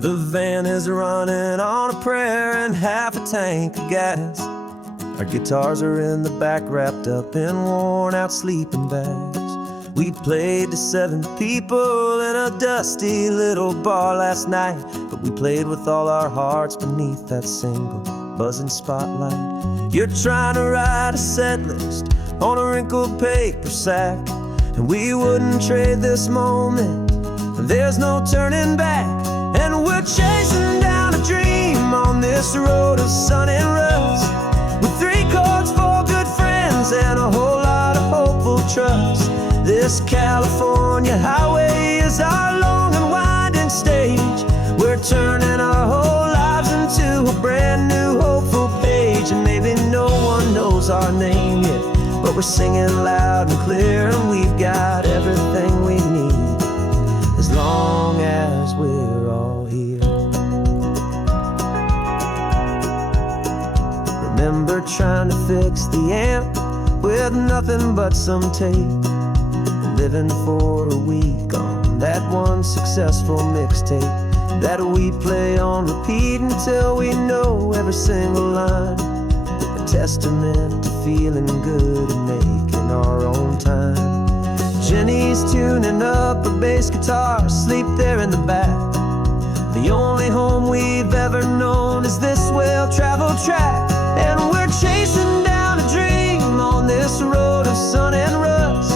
The van is running on a prayer and half a tank of gas. Our guitars are in the back, wrapped up in worn-out sleeping bags. We played to 7 people in a dusty little bar last night, but we played with all our hearts beneath that single buzzing spotlight. You're trying to write a set list on a wrinkled paper sack, and we wouldn't trade this moment. There's no turning back, and we're chasing down a dream on this road of sun and rust, with 3 chords, 4 good friends, and a whole lot of hopeful trust. This California highway is our long and winding stage. We're turning our whole lives into a brand new hopeful page. And maybe no one knows our name yet, but we're singing loud and clear, and we've got everything we need, as long as we're all here. Remember trying to fix the amp with nothing but some tape, living for a week on that one successful mixtape that we play on repeat until we know every single line. A testament to feeling good and making our own time. Jenny's tuning up her bass guitar, asleep there in the back. The only home we've ever known is this well-traveled track, and we're chasing down a dream on this road of sun and rust,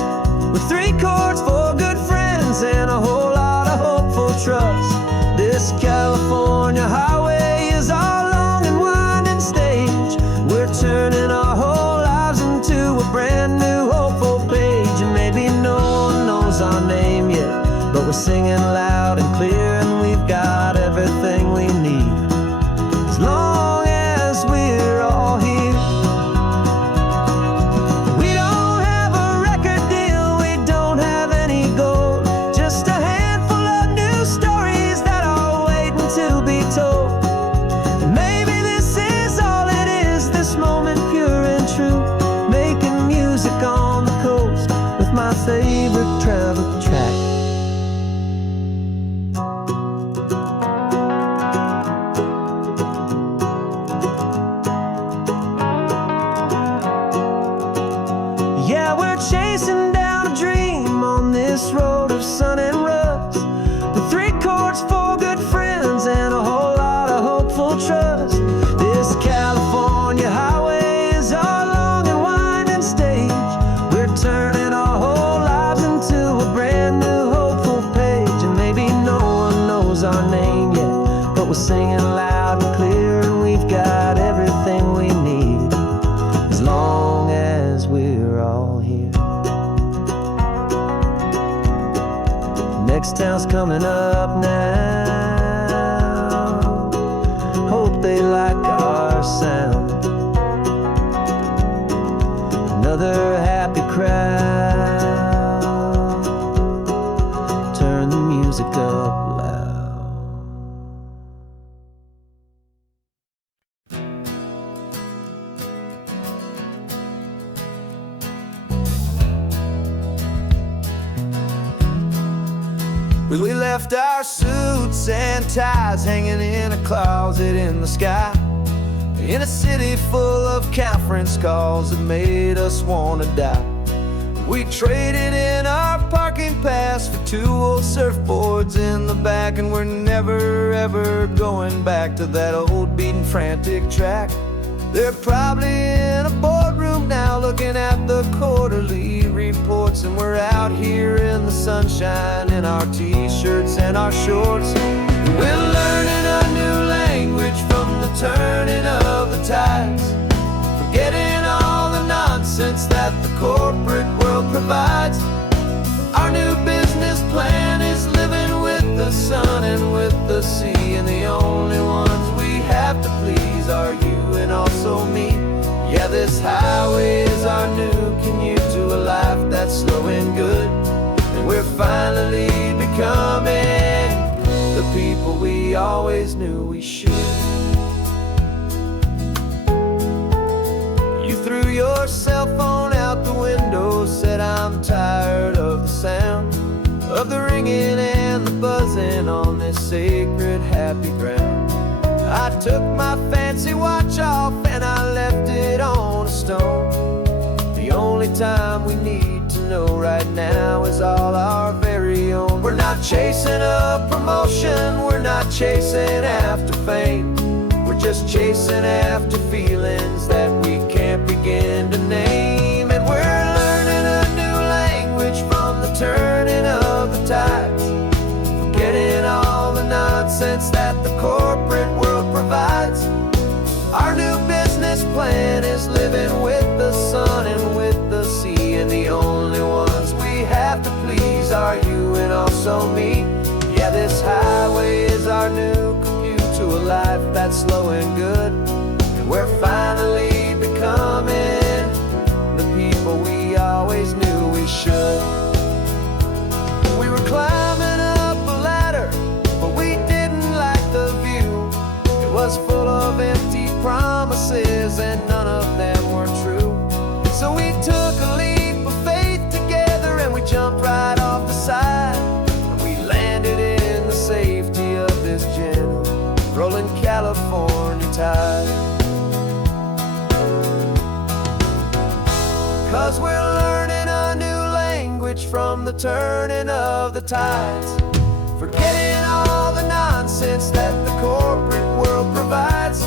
with 3 chords, 4 good friends, and a whole lot of hopeful trust. This California highway is our long and winding stage. We're turning our whole lives into a brand new hopeful page. And maybe no one knows our name yet, but we're singing loud and clear, and we've got everything we need, as long as we're all here. My favorite travel track. Yeah, we're chasing down a dream on this road of sun and rust, with 3 chords, 4 good friends, and a whole lot of hopeful trust. This California highway is our long and winding stage. We're turning our whole lives into a brand new hopeful page. And maybe no one knows our name yet, but we're singing loud and clear, and we've got everything we need, as long as we're all here. Next town's coming up now. Hope they like our sound. Another happy crowd. Turn the music up loud. We left our suits and ties hanging in a closet in the sky, in a city full of conference calls that made us wanna die. We traded in our parking pass for 2 old surfboards in the back, and we're never ever going back to that old beaten frantic track. They're probably in a boardroom now looking at the quarterly reports, and we're out here in the sunshine in our t-shirts and our shorts. We're learning a new language from the turning of the tides, forgetting all the nonsense that the corporate world provides. Our new business plan is living with the sun and with the sea, and the only ones we have to please are you and also me. Yeah, this highway is our new commute to a life that's slow and good, and we're finally becoming the people we always knew we should. You threw your cell phone out the window, said I'm tired of the sound of the ringing and the buzzing on this this sacred happy ground. I took my fancy watch off and I left it on a stone. The only time we need to know right now is all our very own. We're not chasing a promotion, we're not chasing after fame. We're just chasing after feelings that we can't begin to name. And we're learning a new language from the turning of the tides, forgetting all the nonsense that the corporate world provides. Our new business plan is living with the sun and with the sea, and the only ones we have to please are you and also me. Yeah, this highway is our new commute to a life that's slow and good, and we're finally becoming the people we always knew we should. We were climbing up a ladder, but we didn't like the view. It was full of empty promises and none of them were true. So we took a leap of faith together and we jumped right off the side, and we landed in the safety of this gentle rolling California tide. 'Cause we're learning a new language from the turning of the tides, forgetting all the nonsense that the corporate world provides.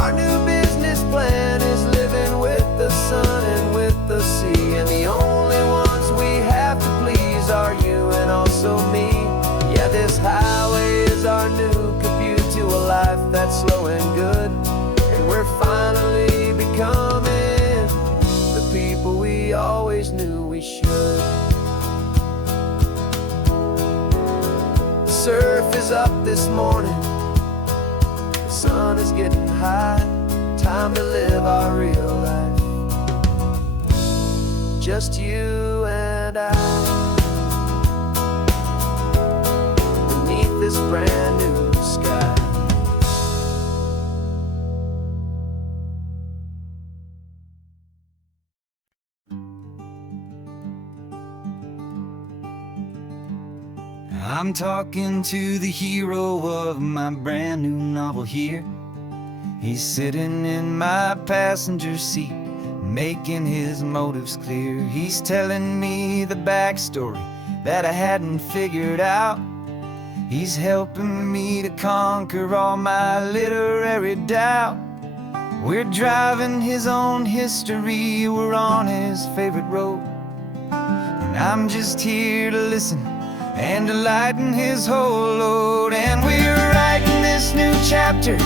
Our new business plan is living with the sun and with the sea, and the only ones we have to please are you and also me. Yeah, this highway is our new commute to a life that's slow and good, and we're finally becoming the people we always knew we should. The surf is up this morning, the sun is getting high, time to live our real life, just you and I, beneath this brand new sky. I'm talking to the hero of my brand new novel here. He's sitting in my passenger seat, making his motives clear. He's telling me the backstory that I hadn't figured out. He's helping me to conquer all my literary doubt. We're driving his own history, we're on his favorite road, and I'm just here to listen and to lighten his whole load. And we're writing this new chapter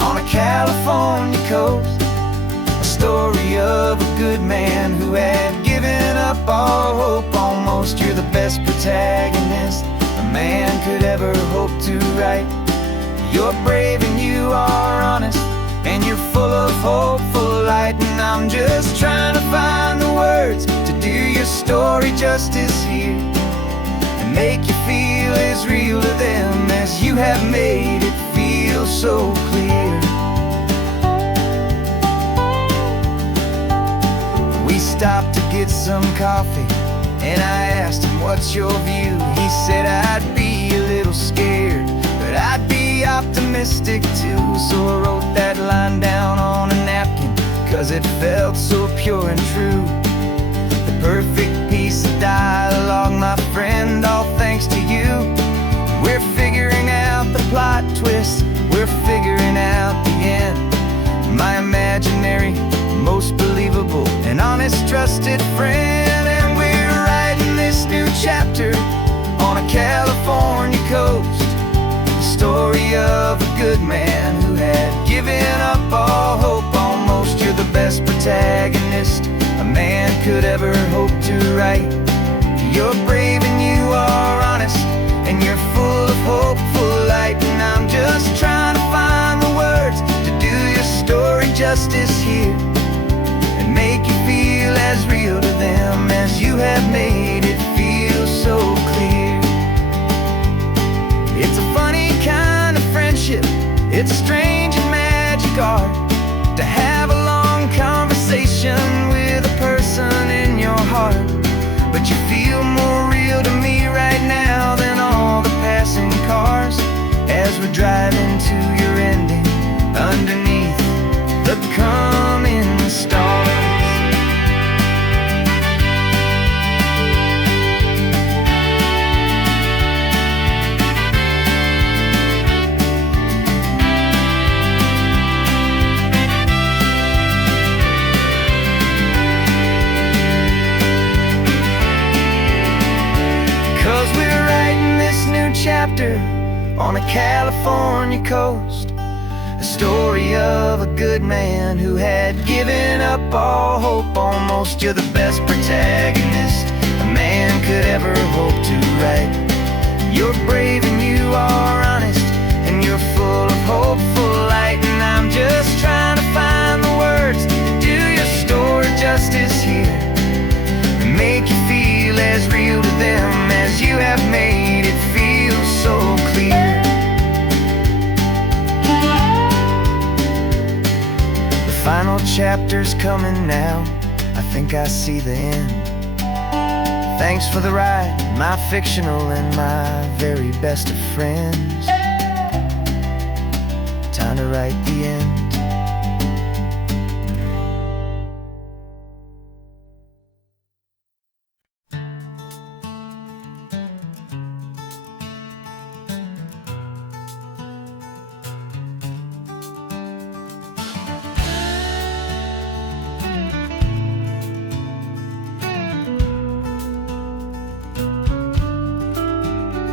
on a California coast, a story of a good man who had given up all hope almost. You're the best protagonist a man could ever hope to write. You're brave and you are honest, and you're full of hopeful light. And I'm just trying to find the words to do your story justice here, and make you feel as real to them as you have made it feel so clear. We stopped to get some coffee, and I asked him, what's your view? He said, I'd be a little scared, but I'd be optimistic too. So I wrote that line down on a napkin, 'cause it felt so pure and true. The perfect piece of dialogue, my friend, all thanks to you. We're figuring out the plot twist, we're figuring out the end. My imaginary, most believable and honest trusted friend. And we're writing this new chapter on a California coast, the story of a good man who had given up all hope almost. You're the best protagonist a man could ever hope to write. You're brave and you are honest, and you're full of hopeful light. And I'm just trying to find the words to do your story justice here, and make you feel as real to them as you have made it feel so clear. It's a funny kind of friendship, it's strange and magic art to have a long conversation with a person in your heart. But you feel more real to me right now than all the passing cars. chapter on a California coast, a story of a good man who had given up all hope almost. You're the best protagonist a man could ever hope to write. You're brave and you are honest, and you're full of hopeful light. And I'm just trying to find the words to do your story justice here, and make you feel as real to them as you have made it feel so clear. The final chapter's coming now, I think I see the end. Thanks for the ride, my fictional and my very best of friends. Time to write the end.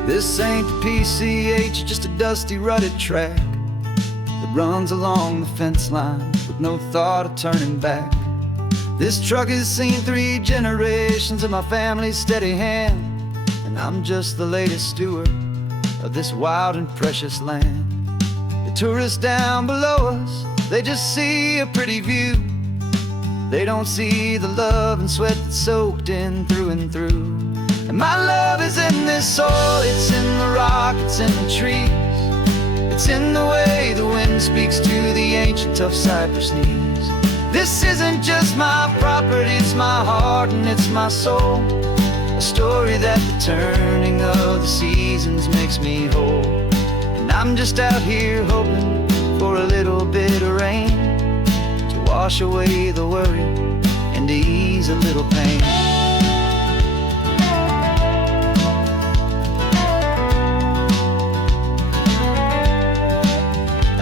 This ain't the PCH, just a dusty, rutted track that runs along the fence line with no thought of turning back. This truck has seen 3 generations of my family's steady hand, and I'm just the latest steward of this wild and precious land. The tourists down below us, they just see a pretty view. They don't see the love and sweat that's soaked in through and through. And my love is in this soil, it's in the rock, it's in the trees. It's in the way the wind speaks to the ancient tough cypress knees. This isn't just my property, it's my heart and it's my soul. A story that the turning of the seasons makes me whole. And I'm just out here hoping for a little bit of rain to wash away the worry and to ease a little pain.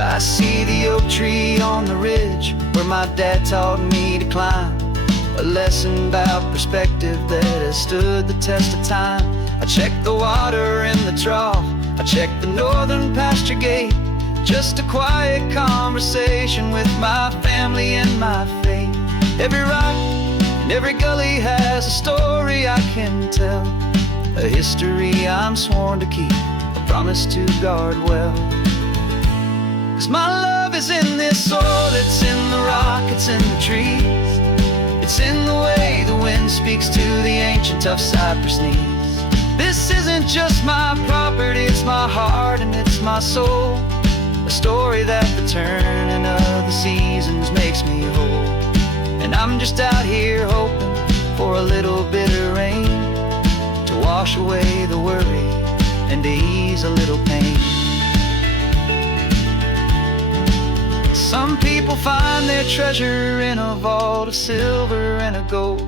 I see the oak tree on the ridge where my dad taught me to climb, a lesson about perspective that has stood the test of time. I check the water in the trough, I check the northern pasture gate, just a quiet conversation with my family and my faith. Every rock and every gully has a story I can tell, a history I'm sworn to keep, a promise to guard well. 'Cause my love is in this soil, it's in the rock, it's in the trees. It's in the way the wind speaks to the ancient tough cypress knees. This isn't just my property, it's my heart and it's my soul. A story that the turning of the seasons makes me whole. And I'm just out here hoping for a little bit of rain to wash away the worry and to ease a little pain. Some people find their treasure in a vault of silver and a gold,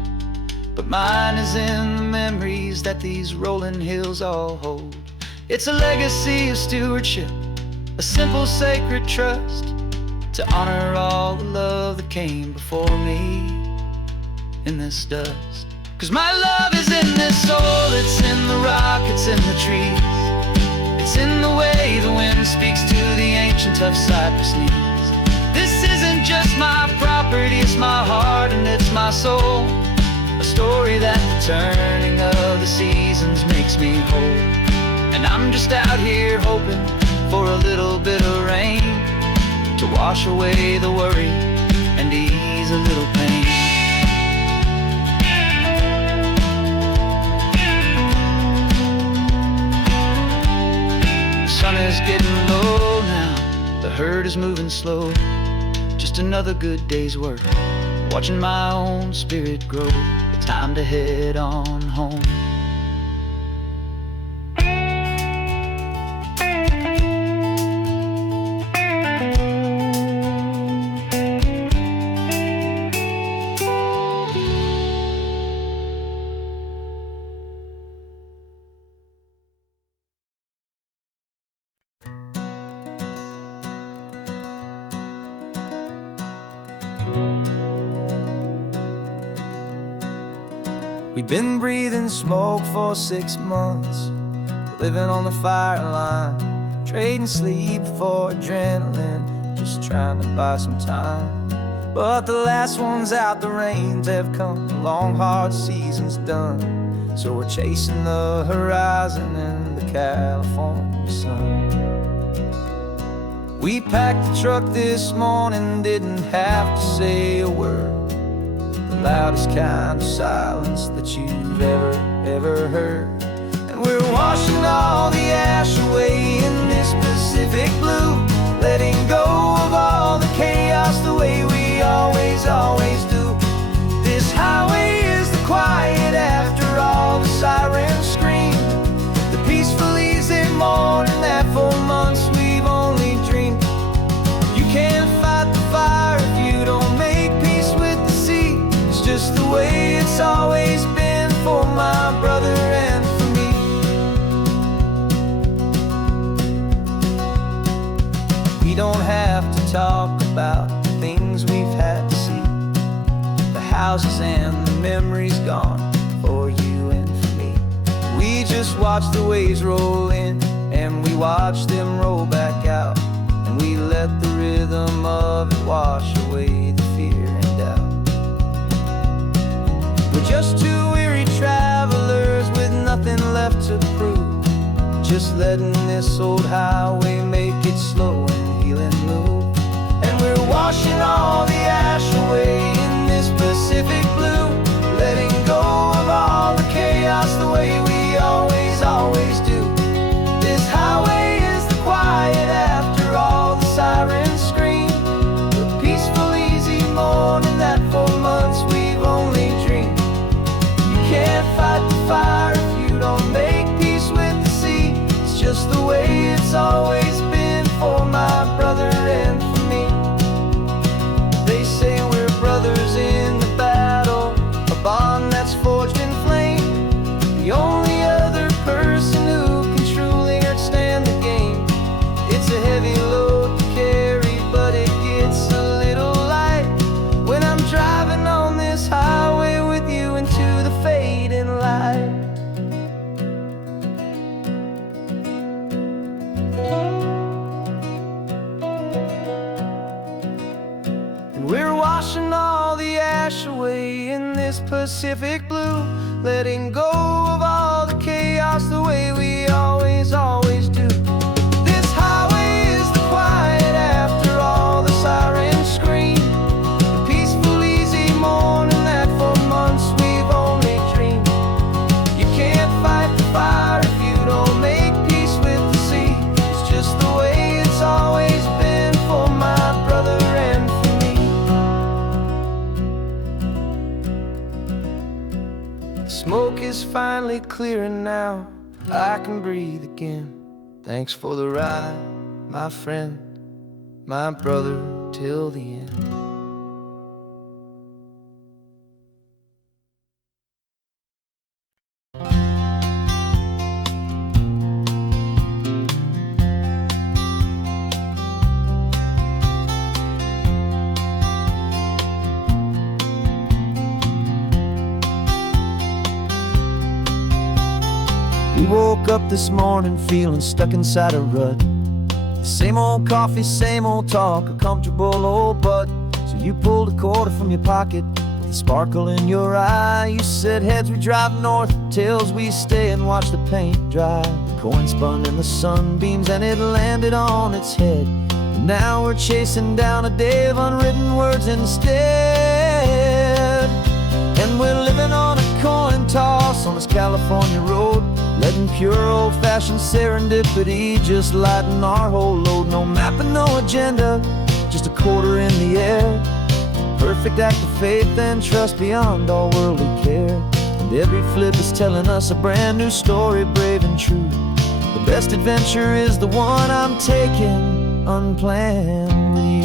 but mine is in the memories that these rolling hills all hold. It's a legacy of stewardship, a simple sacred trust, to honor all the love that came before me in this dust. 'Cause my love is in this soil, it's in the rock, it's in the trees. It's in the way the wind speaks to the ancient tough cypress knees. This isn't just my property, it's my heart and it's my soul. A story that the turning of the seasons makes me whole. And I'm just out here hoping for a little bit of rain to wash away the worry and ease a little pain. The sun is getting low now, the herd is moving slow. Just another good day's work, watching my own spirit grow. Time to head on home. We've been breathing smoke for 6 months, living on the fire line, trading sleep for adrenaline, just trying to buy some time. But the last one's out, the rains have come, the long hard season's done. So we're chasing the horizon in the California sun. We packed the truck this morning, didn't have to say a word. The loudest kind of silence that you've ever heard. And we're washing all the ash away in this Pacific blue, letting go of all the chaos the way we always do. This highway is the quiet after all the sirens scream, the peaceful easy morning that for months we've only dreamed. You can't fight the fire if you don't make peace with the sea. It's just the way it's always been for my brother and for me. We don't have to talk about the things we've had to see, the houses and the memories gone for you and for me. We just watch the waves roll in, and we watch them roll back out, and we let the rhythm of it wash away the fear and doubt. We're just two weary travelers with nothing left to prove, just letting this old highway make it slow and healing move. And we're washing all the ash away in this Pacific blue, letting go of all the chaos the way we always do. This highway is the quiet after all the sirens scream, the peaceful easy morning that for months we've only dreamed. You can't fight the fire if you don't make peace with the sea. It's just the way it's always been for my brother and for me. They say we're brothers in the battle, a bond that's forged in flame. The only other person who can truly understand the game. It's a heavy load to carry, but it gets a little light when I'm driving on this highway with you into the fading light. And we're washing all the ash away in this Pacific blue, letting go of all the chaos the way we always do. This highway is the quiet after all the sirens scream, the peaceful easy morning that for months we've only dreamed. You can't fight the fire if you don't make peace with the sea. It's just the way it's always been for my brother and for me. The smoke is finally clearing now, I can breathe again. Thanks for the ride, my friend, my brother, till the end. We woke up this morning feeling stuck inside a rut. The same old coffee, same old talk, a comfortable old butt. So you pulled a quarter from your pocket with a sparkle in your eye. You said heads we drive north, tails we stay and watch the paint dry. The coin spun in the sunbeams and it landed on its head. And now we're chasing down a day of unwritten words instead. And we're living on a coin toss on this California road, letting pure old-fashioned serendipity just lighten our whole load. No map and no agenda, just a quarter in the air. Perfect act of faith and trust beyond all worldly care. And every flip is telling us a brand new story, brave and true. The best adventure is the one I'm taking unplanned with you.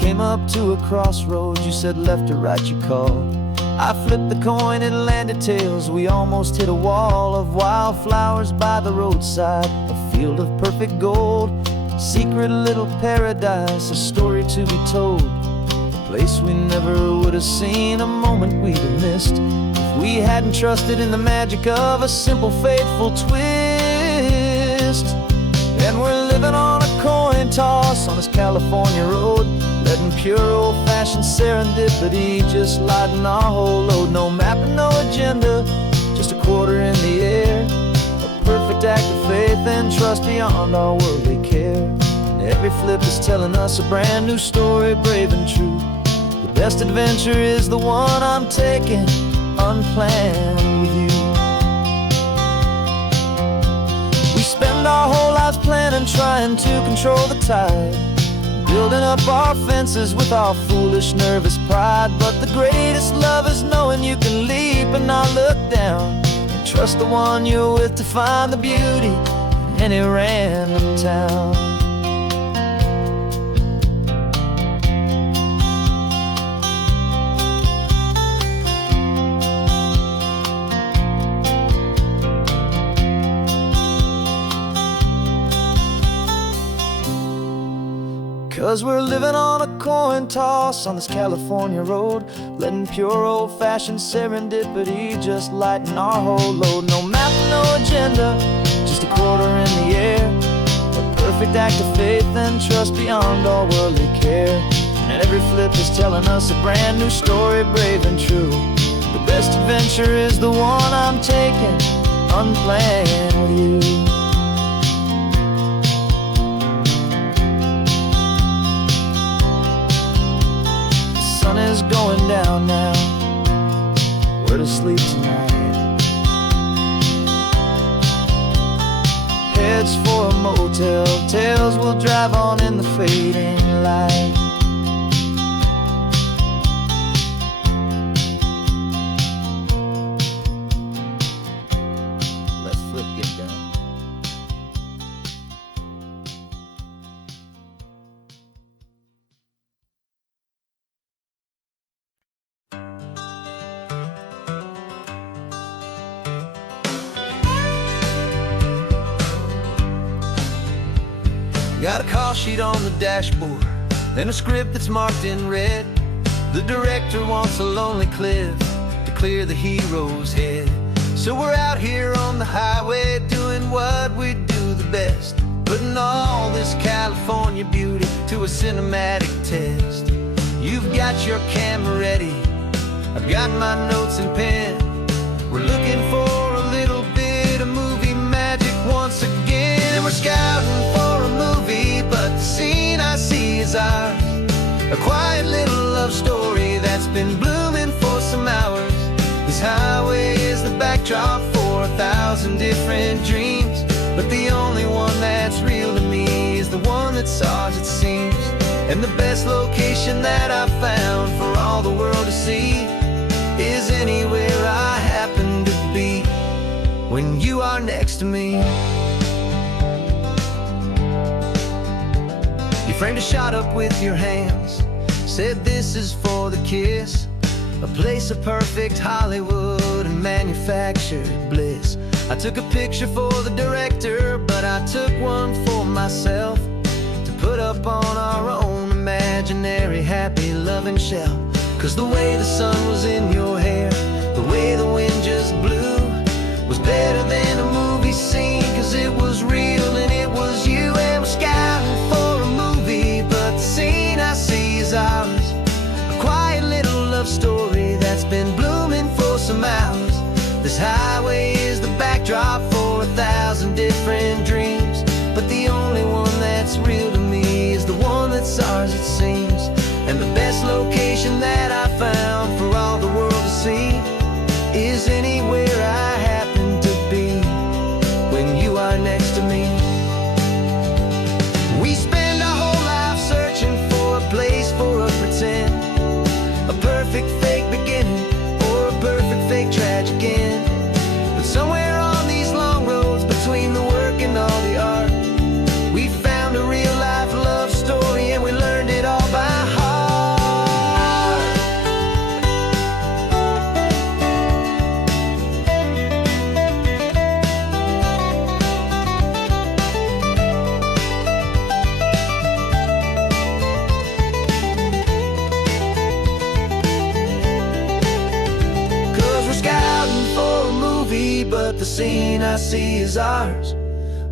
Came up to a crossroads, you said left or right you called. I flipped the coin, it landed tails. We almost hit a wall of wildflowers by the roadside, a field of perfect gold, secret little paradise, a story to be told, a place we never will would have seen a moment we'd have missed if we hadn't trusted in the magic of a simple, faithful twist. And we're living on a coin toss on this California road, letting pure old-fashioned serendipity just lighten our whole load. No map and no agenda, just a quarter in the air, a perfect act of faith and trust beyond our worldly care. And every flip is telling us a brand new story, brave and true. The best adventure is the one I'm taking, unplanned with you. We spend our whole lives planning, trying to control the tide, building up our fences with our foolish, nervous pride. But the greatest love is knowing you can leap and not look down, and trust the one you're with to find the beauty in any random town. 'Cause we're living on a coin toss on this California road, letting pure old-fashioned serendipity just lighten our whole load. No map, no agenda, just a quarter in the air, a perfect act of faith and trust beyond all worldly care. And every flip is telling us a brand new story, brave and true. The best adventure is the one I'm taking, unplanned with you. The sun is going down now, we're to sleep tonight. Heads for a motel, tails will drive on in the fading light. Let's flip get down. Got a call sheet on the dashboard and a script that's marked in red. The director wants a lonely cliff to clear the hero's head. So we're out here on the highway doing what we do the best, putting all this California beauty to a cinematic test. You've got your camera ready, I've got my notes and pen. We're looking for a little bit of movie magic once again. And we're scouting for a movie, but the scene I see is ours. A quiet little love story that's been blooming for some hours. This highway is the backdrop for 1,000 different dreams, but the only one that's real to me is the one that's ours, it seems. And the best location that I've found for all the world to see is anywhere I happen to be when you are next to me. You framed a shot up with your hands, said this is for the kiss, a place of perfect Hollywood and manufactured bliss. I took a picture for the director, but I took one for myself to put up on our own imaginary happy loving shelf. 'Cause the way the sun was in your hair, the way the wind just blew, was better than a movie scene, 'cause it was real and it was you. And we're scouting for a movie, but the scene I see is ours. A quiet little love story that's been blooming for some hours. This highway is the backdrop for 1,000 different dreams, but the only one that's real to me is the one that's ours, it seems. And the best location that I found for all the world to see is anywhere I happen to be when you are next to me. We spend our whole life searching for a place for a pretend, a perfect fake beginning or a perfect fake tragic end. But somewhere on these long roads between the work and all the art, we found a real life love story and we learned it all by heart. but the scene I see is ours.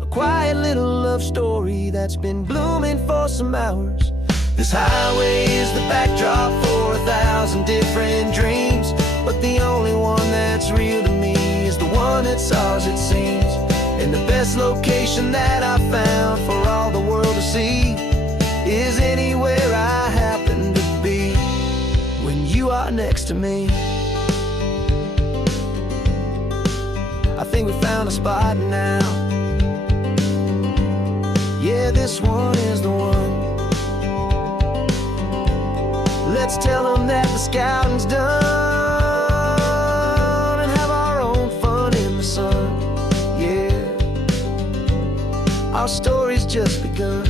A quiet little love story that's been blooming for some hours. This highway is the backdrop for 1,000 different dreams, but the only one that's real to me is the one that's ours, it seems. And the best location that I found for all the world to see is anywhere I happen to be when you are next to me. I think we found a spot now. Yeah, this one is the one. Let's tell them that the scouting's done and have our own fun in the sun. Yeah, our story's just begun.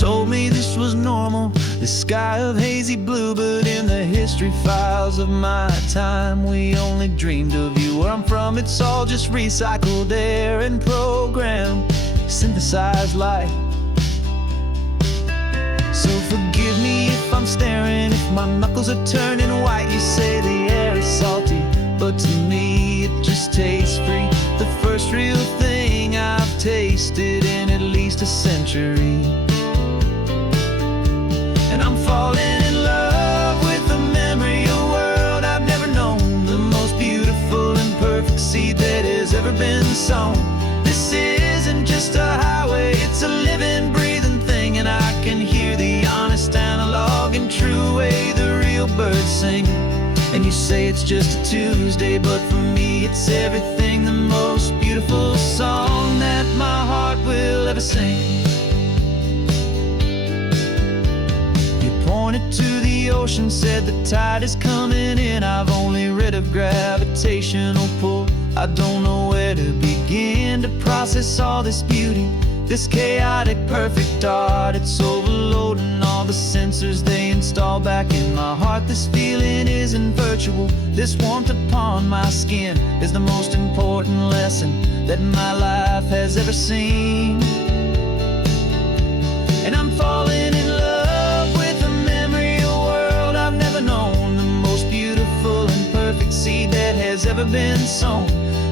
Told me this was normal, this sky of hazy blue, but in the history files of my time, we only dreamed of you. Where I'm from, it's all just recycled air and programmed, synthesized light. So forgive me if I'm staring, if my knuckles are turning white. You say the air is salty, but to me it just tastes free. The first real thing I've tasted in at least a century. And I'm falling in love with the memory of a world I've never known, the most beautiful and perfect seed that has ever been sown. This isn't just a highway, it's a living, breathing thing, and I can hear the honest, analog, and true way the real birds sing. And you say it's just a Tuesday, but for me it's everything, the most beautiful song that my heart will ever sing. Pointed to the ocean, said the tide is coming in. I've only read of gravitational pull. I don't know where to begin to process all this beauty, this chaotic, perfect art. It's overloading all the sensors they install back in my heart. This feeling isn't virtual. This warmth upon my skin is the most important lesson that my life has ever seen. And I'm falling in love known, the most beautiful and perfect seed that has ever been sown.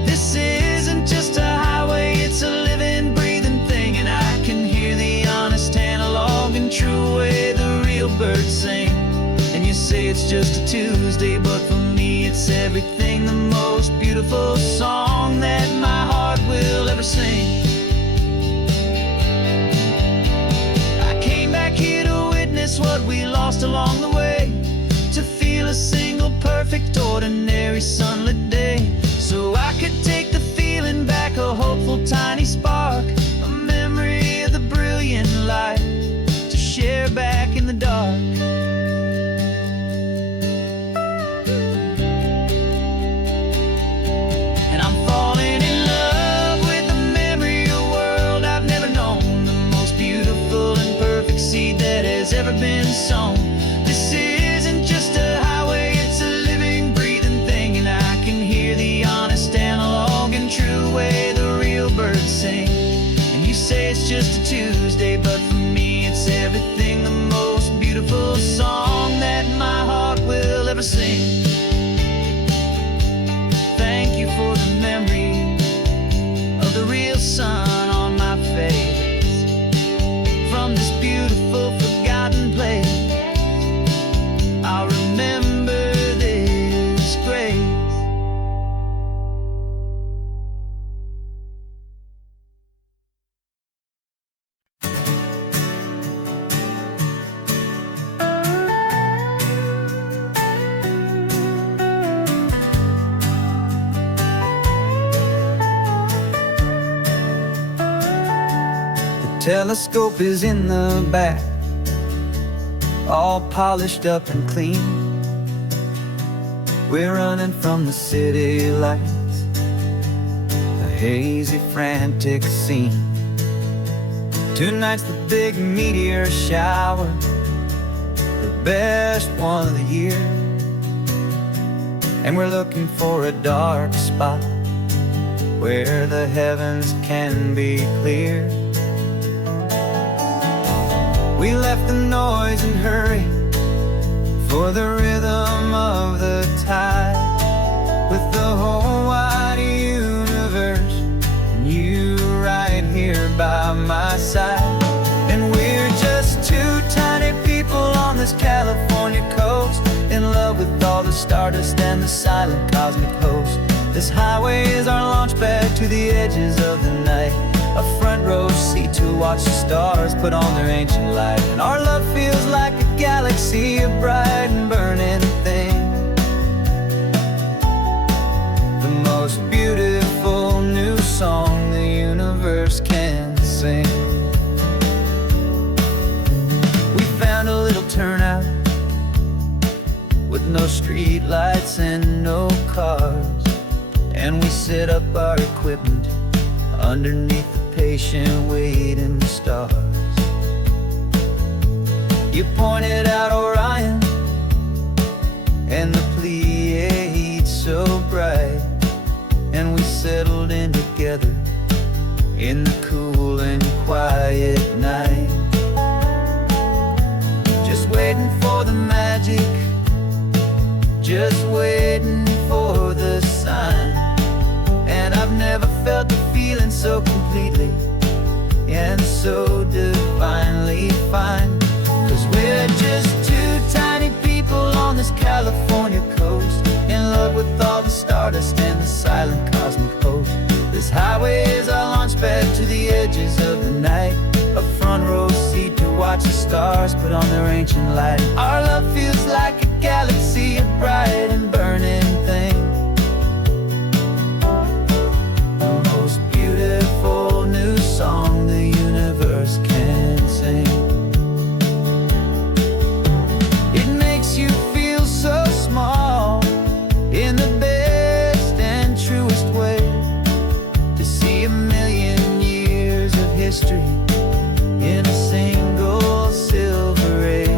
This isn't just a highway, it's a living, breathing thing, and I can hear the honest, analog, and true way the real birds sing. And you say it's just a Tuesday, but for me it's everything, the most beautiful song that my heart will ever sing. I came back here to witness what we lost along the way, to feel a single, perfect, ordinary, sunlit day, so I could take the feeling back, a hopeful, tiny spark, a memory of the brilliant light, to share back in the dark. And I'm falling in love with the memory of a world I've never known, the most beautiful and perfect seed that has ever been sown. This isn't just a highway, it's a living, breathing thing, and I can hear the honest, analog, and true way the real birds sing. And you say it's just a Tuesday, but for me it's everything, the most beautiful song that my heart will ever sing. Thank you for the memory of the real sun on my face, from this beautiful, forgotten place. I'll remember this grace. The telescope is in the back, all polished up and clean. We're running from the city lights, a hazy, frantic scene. Tonight's the big meteor shower, the best one of the year. And we're looking for a dark spot where the heavens can be clear. We left the noise and hurry for the rhythm of the tide, with the whole wide universe and you right here by my side. And we're just two tiny people on this California coast, in love with all the stardust and the silent cosmic host. This highway is our launch pad to the edges of the night, a front row seat to watch the stars put on their ancient light. And our love feels like a galaxy, a bright and burning thing, the most beautiful new song the universe can sing. We found a little turnout with no street lights and no cars, and we set up our equipment underneath the patient waiting stars. You pointed out Orion and the Pleiades so bright, and we settled in together in the cool and quiet night, just waiting for the magic, just waiting for the sign. And I've never felt the feeling so completely and so divinely fine, 'cause we're just two tiny people on this California coast, in love with all the stardust and the silent cosmic host. This highway is our launch pad to the edges of the night, a front row seat to watch the stars put on their ancient light. Our love feels like a galaxy, a bright and burning thing, the most beautiful new song the universe can sing. It makes you feel so small in the best and truest way, to see a million years of history in a single silver ray.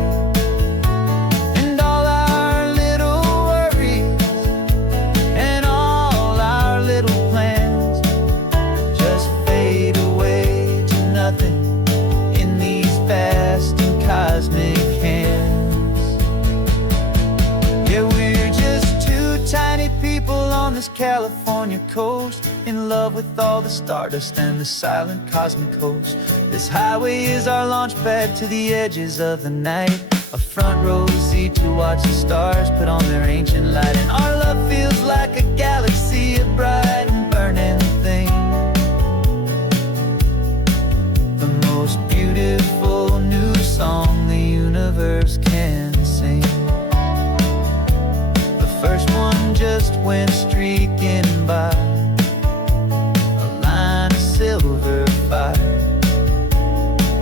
And all our little worries and all our little plans just fade away to nothing in these vast and cosmic hands. Yeah, we're just two tiny people on this California coast, in love with all the stardust and the silent cosmic host. This highway is our launch pad to the edges of the night, a front row seat to watch the stars put on their ancient light. And our love feels like a galaxy, a bright and burning thing, the most beautiful new song the universe can sing. The first one just went streaking by, a line of silver fire.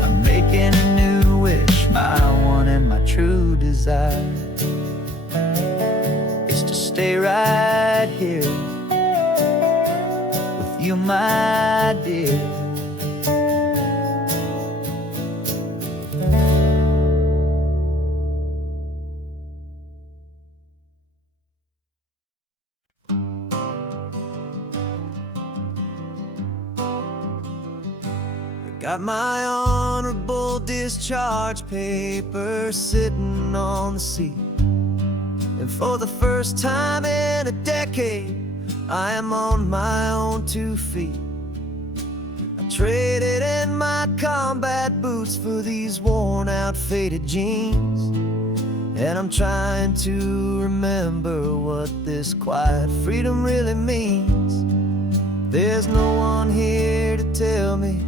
I'm making a new wish, my one and my true desire is to stay right here with you, my dear. Got my honorable discharge paper sitting on the seat, and for the first time in a decade I am on my own 2 feet. I traded in my combat boots for these worn out faded jeans, and I'm trying to remember what this quiet freedom really means. There's no one here to tell me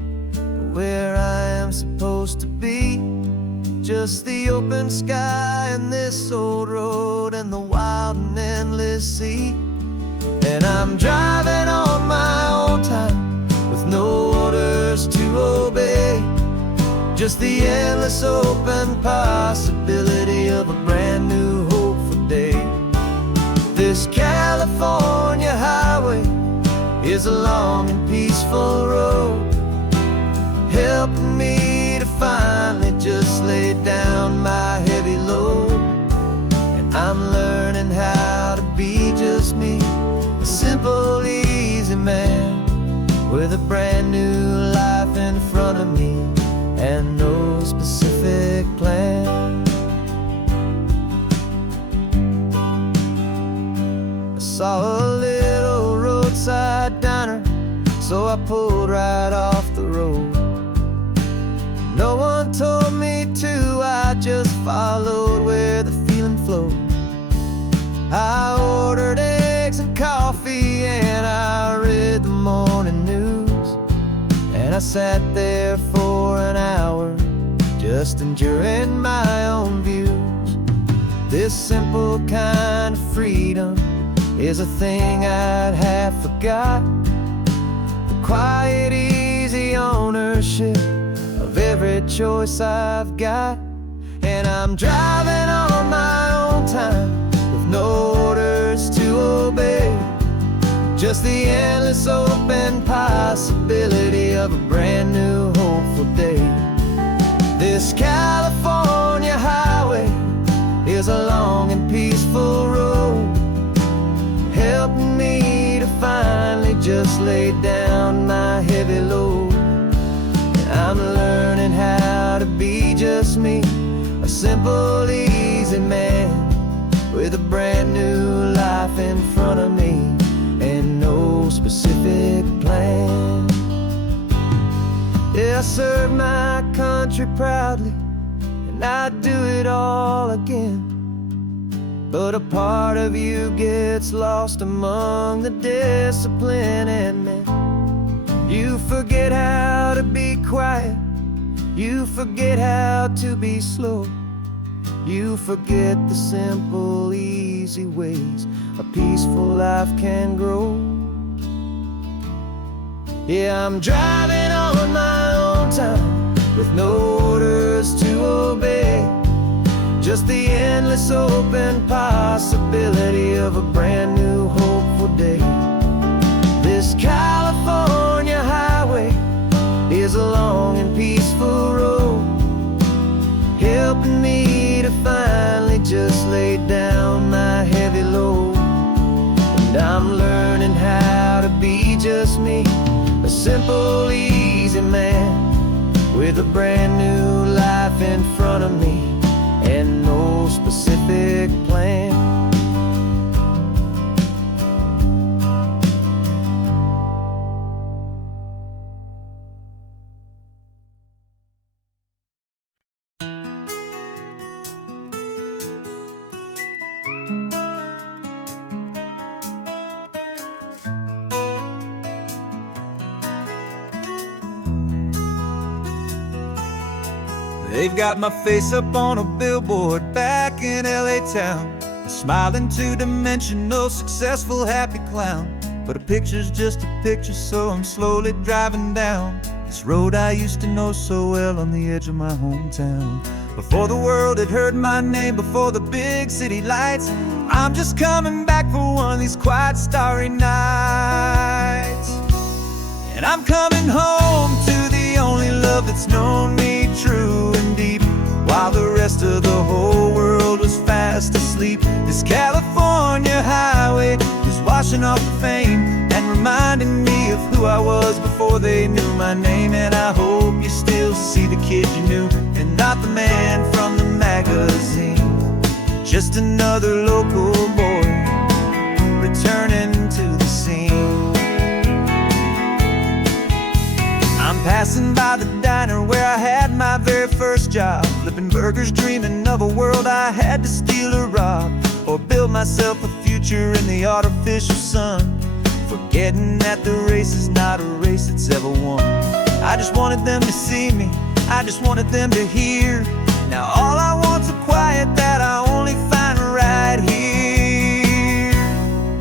where I am supposed to be, just the open sky and this old road and the wild and endless sea. And I'm driving on my own time with no orders to obey, just the endless open possibility of a brand new hopeful day. This California highway is a long and peaceful road, helping me to finally just lay down my heavy load. And I'm learning how to be just me, a simple, easy man. saw a little roadside diner, so I pulled right off the road. No one told me to, I just followed where the feeling flowed. I ordered eggs and coffee and I read the morning news. And I sat there for an hour, just enjoying my own views. This simple kind of freedom is a thing I'd have forgot. The quiet, easy ownership of every choice I've got. And I'm driving on my own time, with no orders to obey, just the endless open possibility of a brand new hopeful day. This California highway is a long and peaceful road, helping me to finally just lay down my heavy load. And I'm learning how to be just me, a simple, easy man, with a brand new life in front of me and no specific plan. Yeah, I serve my country proudly, and I'd do it all again. But a part of you gets lost among the discipline, and man, you forget how to be quiet, you forget how to be slow, you forget the simple, easy ways a peaceful life can grow. Yeah, I'm driving on my own time, with no orders to obey, just the endless open possibility of a brand new hopeful day. This California highway is a long and peaceful road, helping me to finally just lay down my heavy load. And I'm learning how to be just me, a simple, easy man, with a brand new life in front of me and no specific plan. They've got my face up on a billboard back in LA town, a smiling two-dimensional, successful, happy clown. But a picture's just a picture, so I'm slowly driving down this road I used to know so well on the edge of my hometown. Before the world had heard my name, before the big city lights, I'm just coming back for one of these quiet, starry nights. And I'm coming home to the only love that's known me true and deep, while the rest of the whole world was fast asleep. This California highway was washing off the fame and reminding me of who I was before they knew my name. And I hope you still see the kid you knew, and not the man from the magazine, just another local boy returning to the scene. I'm passing by the diner where I had my very first job, flipping burgers, dreaming of a world I had to steal or rob, or build myself a future in the artificial sun, forgetting that the race is not a race that's ever won. I just wanted them to see me, I just wanted them to hear. Now all I want's a quiet that I only find right here.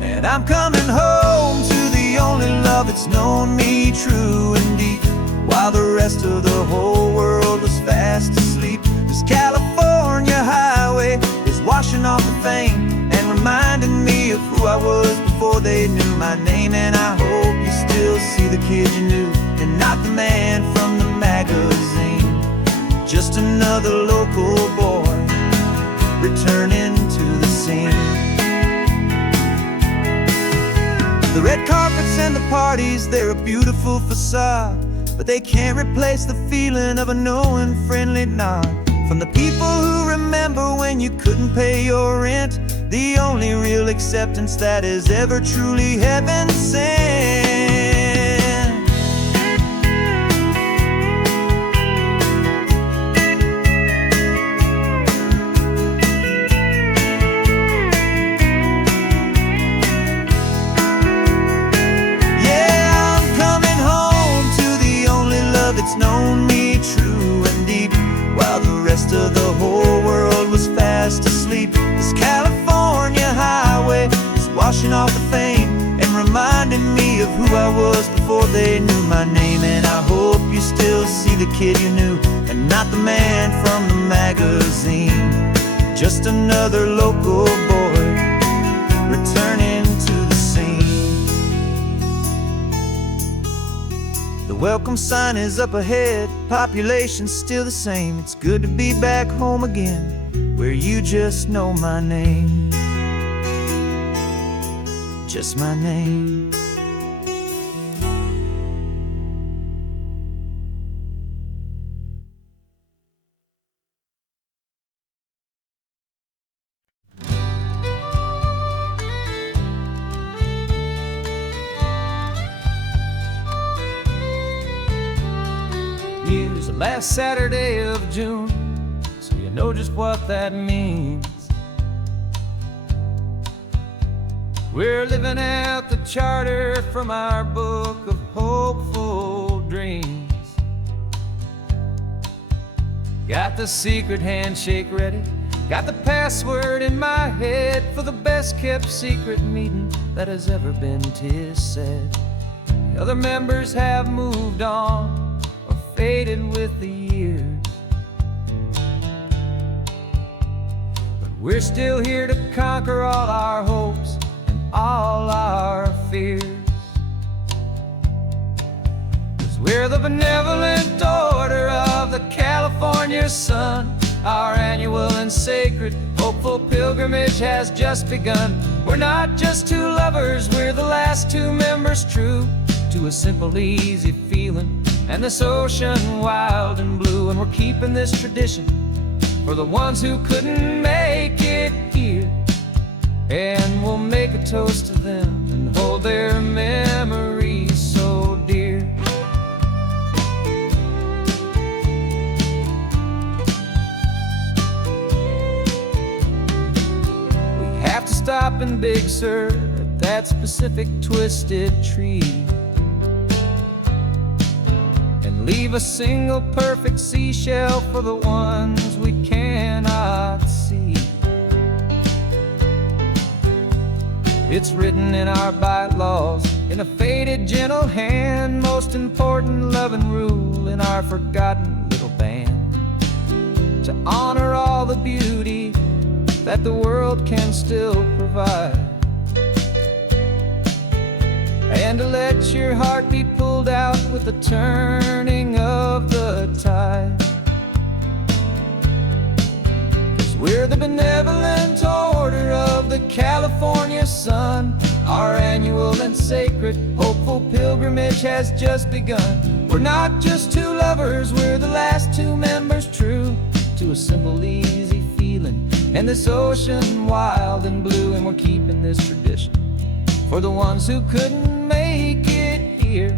And I'm coming home to the only love that's known me true and deep, while the rest of the whole world was fast asleep. This California highway is washing off the fame and reminding me of who I was before they knew my name. And I hope you still see the kid you knew, and not the man from the magazine, just another local boy returning to the scene. The red carpets and the parties, they're a beautiful facade, but they can't replace the feeling of a knowing, friendly nod From the people who remember when you couldn't pay your rent, the only real acceptance that is ever truly heaven sent. It's known me true and deep, while the rest of the whole world was fast asleep. This California highway is washing off the fame and reminding me of who I was before they knew my name. And I hope you still see the kid you knew, and not the man from the magazine. Just another local boy returning to the scene. The welcome sign is up ahead, population's still the same. It's good to be back home again, where you just know my name. Just my name. Here's the last Saturday of June, so you know just what that means. We're living out the charter from our book of hopeful dreams. Got the secret handshake ready, got the password in my head for the best kept secret meeting that has ever been, 'tis said. The other members have moved on, faded with the years, but we're still here to conquer all our hopes and all our fears. 'Cause we're the benevolent order of the California sun. Our annual and sacred hopeful pilgrimage has just begun. We're not just two lovers, we're the last two members true to a simple, easy feeling and this ocean wild and blue. And we're keeping this tradition for the ones who couldn't make it here, and we'll make a toast to them and hold their memories so dear. We have to stop in Big Sur at that specific twisted tree, leave a single perfect seashell for the ones we cannot see. It's written in our bylaws in a faded gentle hand, most important loving rule in our forgotten little band, to honor all the beauty that the world can still provide, and to let your heart be pulled out with the turning of the tide. 'Cause we're the benevolent order of the California sun. Our annual and sacred hopeful pilgrimage has just begun. We're not just two lovers, we're the last two members true to a simple, easy feeling and this ocean wild and blue. And we're keeping this tradition for the ones who couldn't make it here,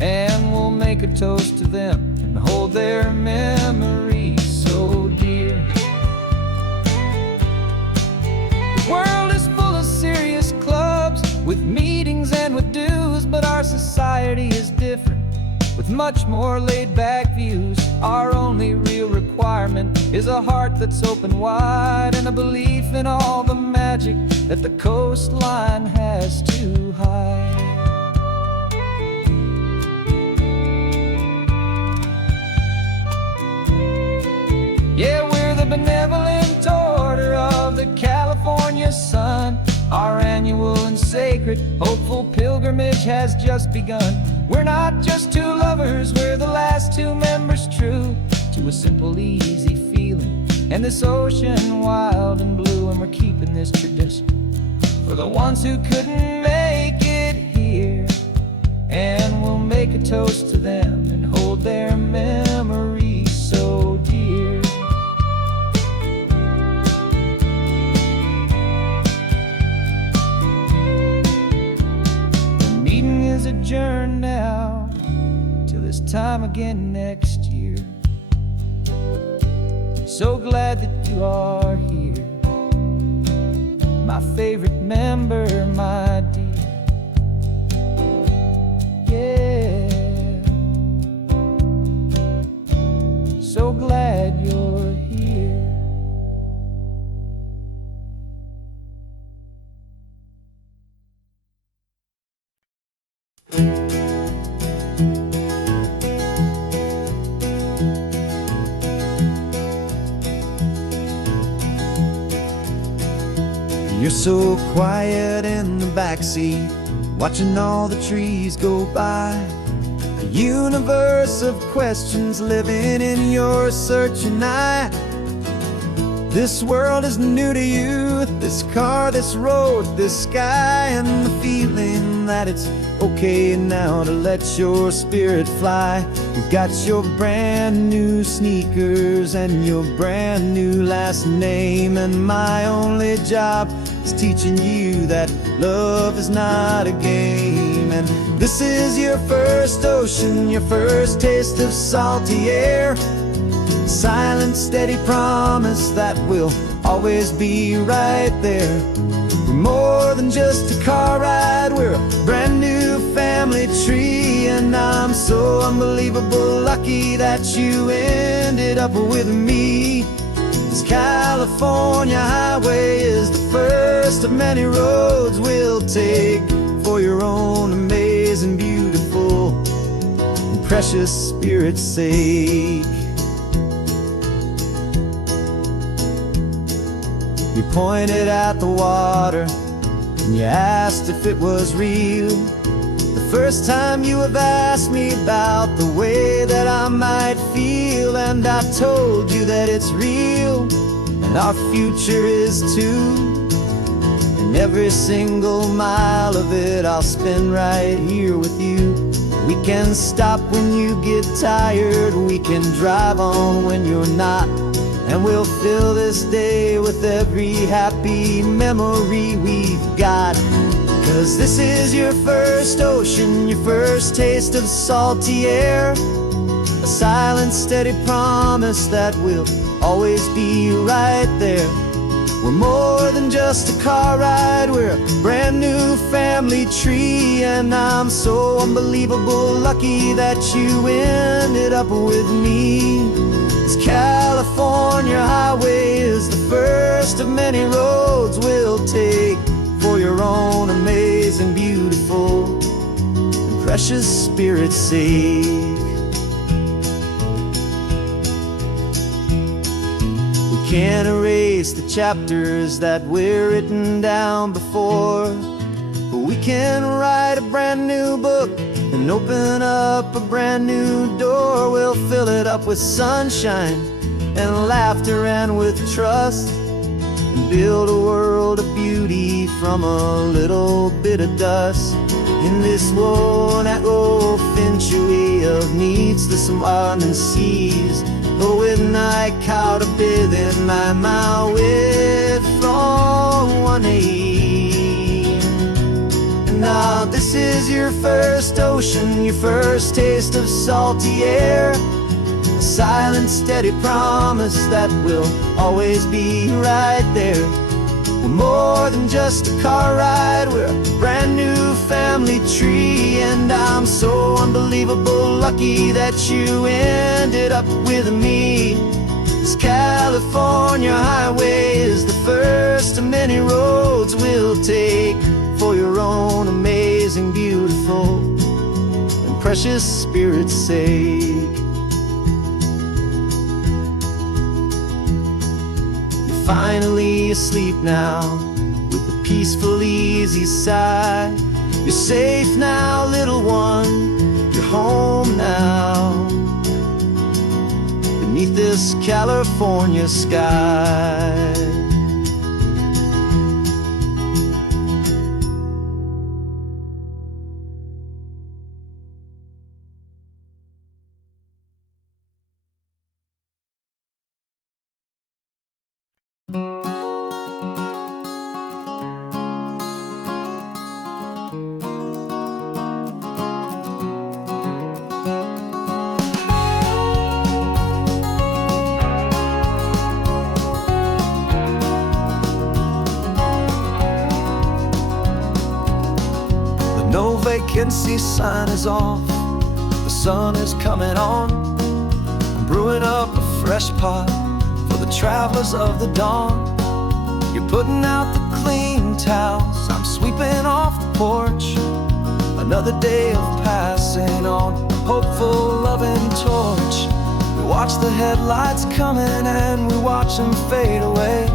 and we'll make a toast to them and hold their memories so dear. The world is full of serious clubs with meetings and with dues, but our society is different with much more laid-back views. Our only real requirement is a heart that's open wide and a belief in all the magic that the coastline has to hide. Yeah, we're the benevolent order of the California sun. Our annual and sacred hopeful pilgrimage has just begun. We're not just two lovers, we're the last two members true to a simple, easy feeling and this ocean wild and blue. And we're keeping this tradition for the ones who couldn't make it here, and we'll make a toast to them and hold their memories so dear. time again next year. So glad that you are here, my favorite member, my dear. Yeah, so glad you're here. You're so quiet in the backseat, watching all the trees go by. A universe of questions living in your searching eye. This world is new to you, this car, this road, this sky, and the feeling that it's okay now to let your spirit fly. You've got your brand new sneakers and your brand new last name, and my only job is teaching you that love is not a game. And this is your first ocean, your first taste of salty air. Silent, steady promise that we'll always be right there. We're more than just a car ride, we're a brand new family tree. And I'm so unbelievable lucky that you ended up with me. This California highway is the first of many roads we'll take for your own amazing, beautiful, and precious spirit's sake. You pointed at the water and you asked if it was real. The first time you have asked me about the way that I might feel, and I told you that it's real and our future is too. And every single mile of it I'll spend right here with you. We can stop when you get tired, we can drive on when you're not, and we'll fill this day with every happy memory we've got. 'Cause this is your first ocean, your first taste of salty air. A silent, steady promise that we'll always be right there. We're more than just a car ride, we're a brand new family tree. And I'm so unbelievable lucky that you ended up with me. This California highway is the first of many roads we'll take for your own amazing, beautiful, and precious spirit's sake. We can't erase the chapters that were written down before, but we can write a brand new book and open up a brand new door. We'll fill it up with sunshine and laughter and with trust, and build a world of beauty from a little bit of dust. In this world century of needs, the surrounding seas, with night caught a bit in my mouth with from one aim. And now this is your first ocean, your first taste of salty air. A silent, steady promise that we'll always be right there. We're more than just a car ride, we're a brand new family tree. And I'm so unbelievable lucky that you ended up with me. This California highway is the first of many roads we'll take for your own amazing, beautiful, and precious spirit's sake. Finally asleep now, with a peaceful, easy sigh. You're safe now, little one, you're home now, beneath this California sky. vacancy sign is off. The sun is coming on. I'm brewing up a fresh pot for the travelers of the dawn. You're putting out the clean towels, I'm sweeping off the porch. Another day of passing on, a hopeful, loving torch. We watch the headlights coming and we watch them fade away,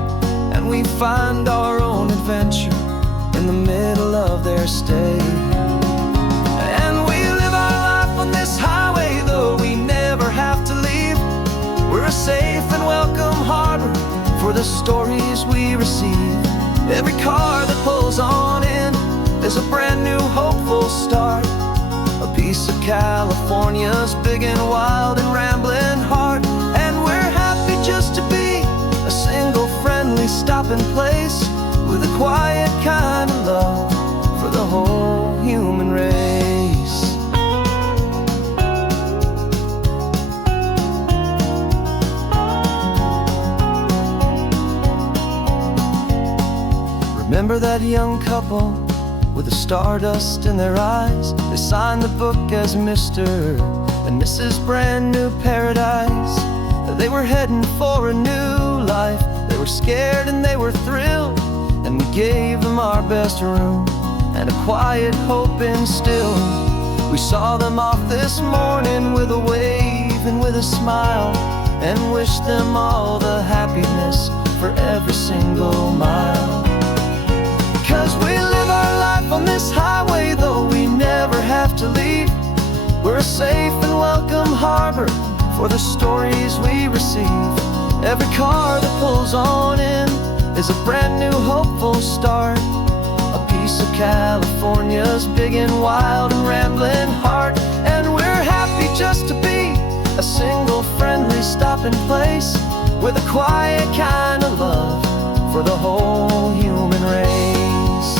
and we find our own adventure in the middle of their stay. And we live our life on this highway, though we never have to leave. We're a safe and welcome harbor for the stories we receive. Every car that pulls on in is a brand new hopeful start. A piece of California's big and wild and rambling heart. And we're happy just to be a single friendly stopping place, with a quiet kind of love for the whole human race. Remember that young couple with the stardust in their eyes? They signed the book as Mr. and Mrs. Brand New Paradise. They were heading for a new life. They were scared and they were thrilled, and we gave them our best room and a quiet hope instilled. We saw them off this morning with a wave and with a smile, and wished them all the happiness for every single mile. 'Cause we live our life on this highway, though we never have to leave. We're a safe and welcome harbor for the stories we receive. Every car that pulls on in is a brand new hopeful start. A piece of California's big and wild and rambling heart. And we're happy just to be a single friendly stopping place, with a quiet kind of love for the whole human race.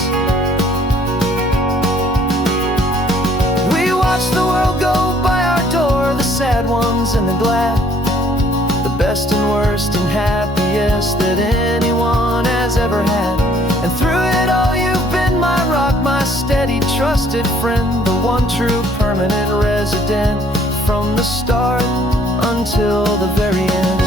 We watch the world go by our door, the sad ones and the glad, the best and worst and happiest that anyone has ever had. And through it all you've been my rock, my steady trusted friend, the one true permanent resident, from the start until the very end.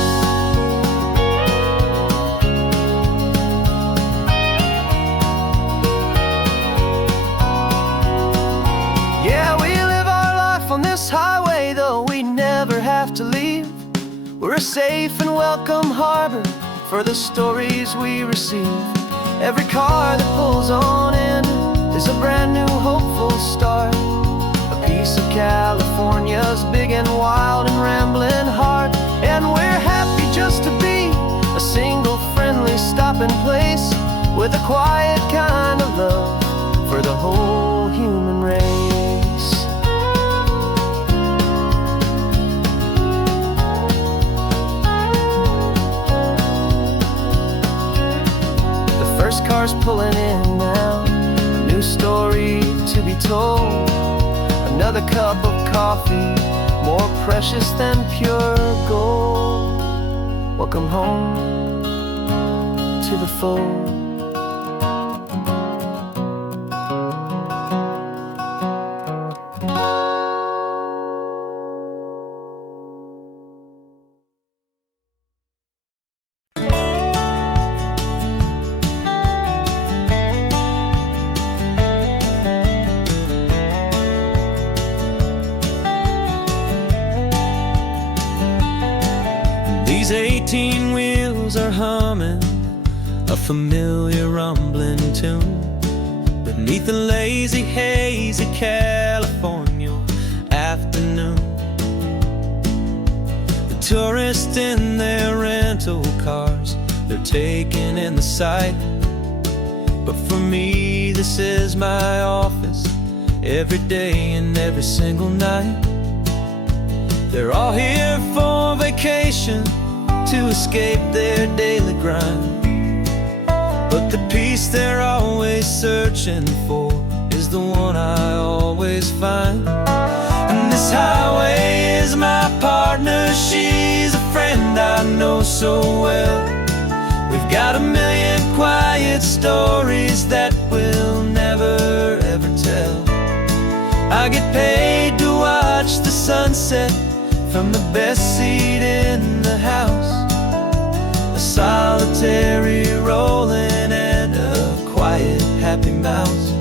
Yeah, we live our life on this highway, though we never have to leave. We're a safe and welcome harbor for the stories we receive. Every car that pulls on in is a brand new hopeful start. A piece of California's big and wild and rambling heart. And we're happy just to be a single friendly stopping place, with a quiet kind of love for the whole human race. First car's pulling in now, a new story to be told. Another cup of coffee, more precious than pure gold. Welcome home to the fold. These 18 wheels are humming a familiar rumbling tune beneath the lazy, hazy California afternoon. The tourists in their rental cars, they're taking in the sight. But for me, this is my office, every day and every single night. They're all here for vacation, to escape their daily grind. But the peace they're always searching for is the one I always find. And this highway is my partner, she's a friend I know so well. We've got a million quiet stories that we'll never ever tell. I get paid to watch the sunset from the best seat in the house. A solitary rolling and a quiet happy mouse.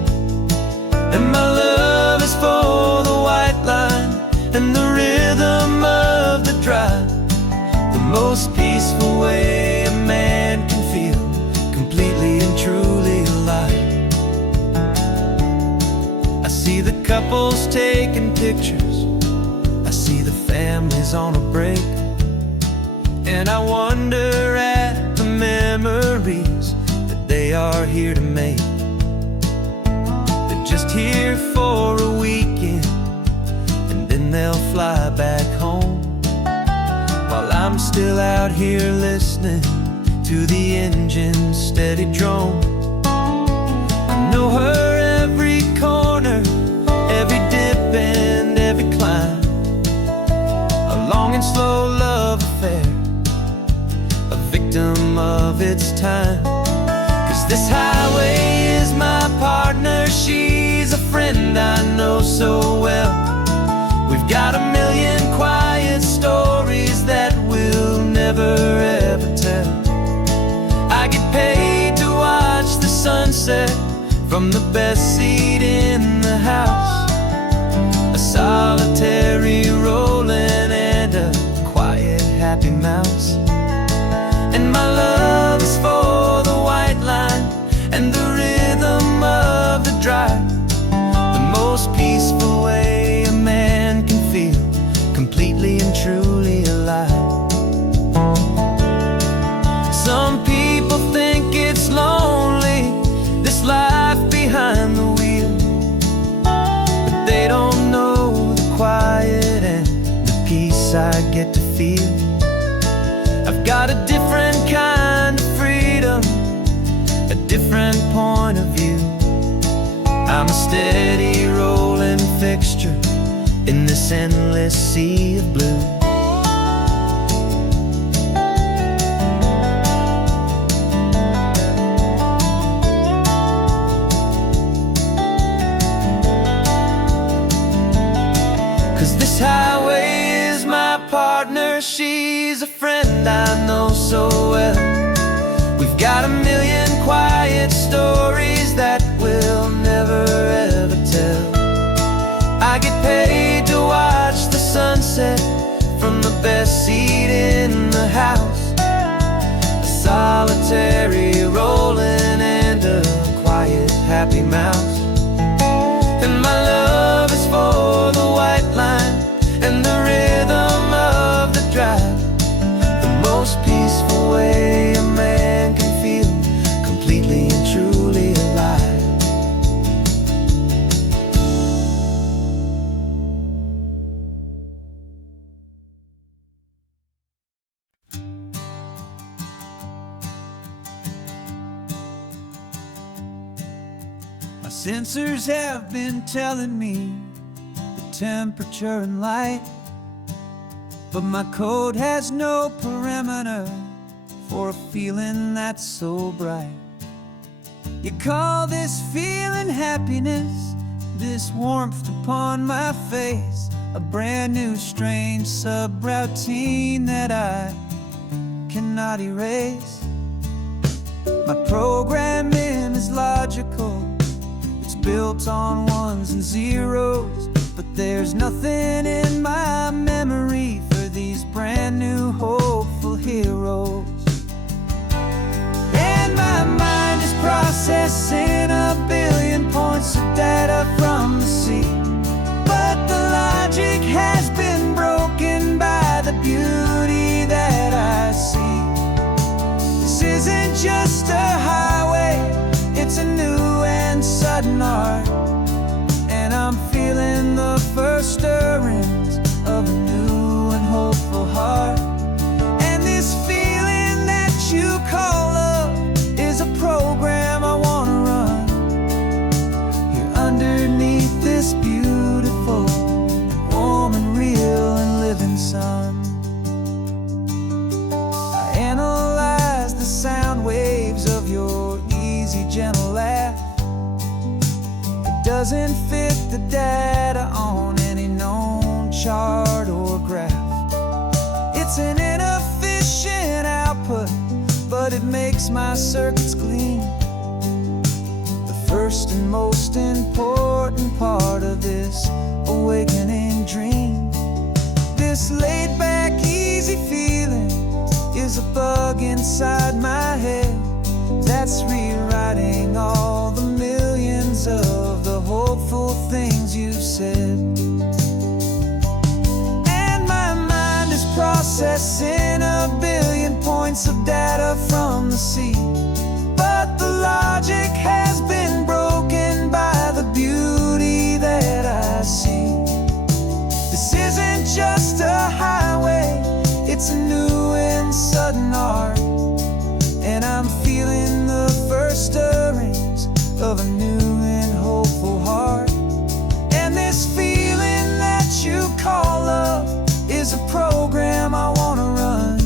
And my love is for the white line and the rhythm of the drive, the most peaceful way a man can feel completely and truly alive. I see the couples taking pictures, I see the families on a break, and I wonder at the memories that they are here to make. They're just here for a weekend, and then they'll fly back home, while I'm still out here listening to the engine's steady drone. I know her every corner, every dip and every climb, a long and slow love affair, a victim of its time. 'Cause this highway is my partner, she's a friend I know so well. We've got a million quiet stories that we'll never ever tell. I get paid to watch the sunset from the best seat in the house. A solitary rolling and a quiet happy mouse. And my love is for the white line and the rhythm of the drive, the most peaceful way a man can feel completely and truly alive. Some people think it's lonely, this life behind the wheel, but they don't know the quiet and the peace I get to feel. I've got a different kind of freedom, a different point of view. I'm a steady rolling fixture in this endless sea of blue. 'Cause this highway is my partner, she's a friend I know so well. We've got a million quiet stories that we'll never ever tell. I get paid to watch the sunset from the best seat in the house. A solitary rolling and a quiet happy mouse. And my love is for the white line and the rhythm of the drive, the most peaceful way a man can feel completely and truly alive. My sensors have been telling me the temperature and light, but my code has no perimeter for a feeling that's so bright. You call this feeling happiness, this warmth upon my face, a brand new strange subroutine that I cannot erase. My programming is logical, it's built on ones and zeros, but there's nothing in my memory for these brand new hopeful heroes. And my mind is processing a billion points of data from the sea, but the logic has been broken by the beauty that I see. This isn't just a highway, it's a new and sudden art, and I'm feeling the first stirrings of a new and hopeful heart. And this feeling that you call love is a program I wanna run here underneath this beautiful, warm and real and living sun. I analyze the sound waves of your easy, gentle laugh. It doesn't fit the data on any known chart or graph. It's an inefficient output, but it makes my circuits clean. The first and most important part of this awakening dream. This laid-back, easy feeling is a bug inside my head that's rewriting all the millions of the hopeful things you've said. And my mind is processing a billion points of data from the sea, but the logic has been broken by the beauty that I see. This isn't just a highway, it's a new and sudden art, and I'm feeling the first stirrings of a new and hopeful heart. And this feeling that you call love is a program I want to run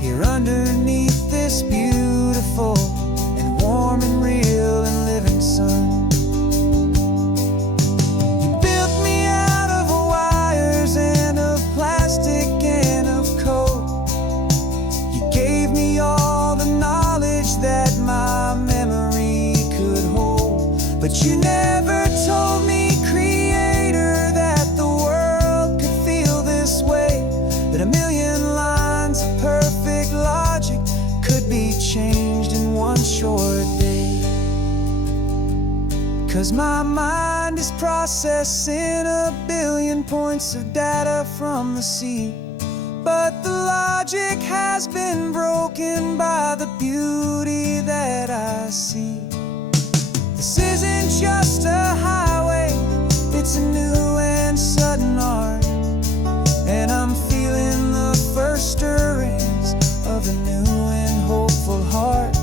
here underneath this beautiful and warm and real and living sun. You built me out of wires and of plastic and of code. You gave me all the knowledge that my memory could hold, but you never told me, Creator, that the world could feel this way, that a million lines of perfect logic could be changed in one short day. 'Cause my mind is processing a billion points of data from the sea, but the logic has been broken by the beauty that I see. This isn't just a highway, it's a new and sudden art, and I'm feeling the first stirrings of a new and hopeful heart.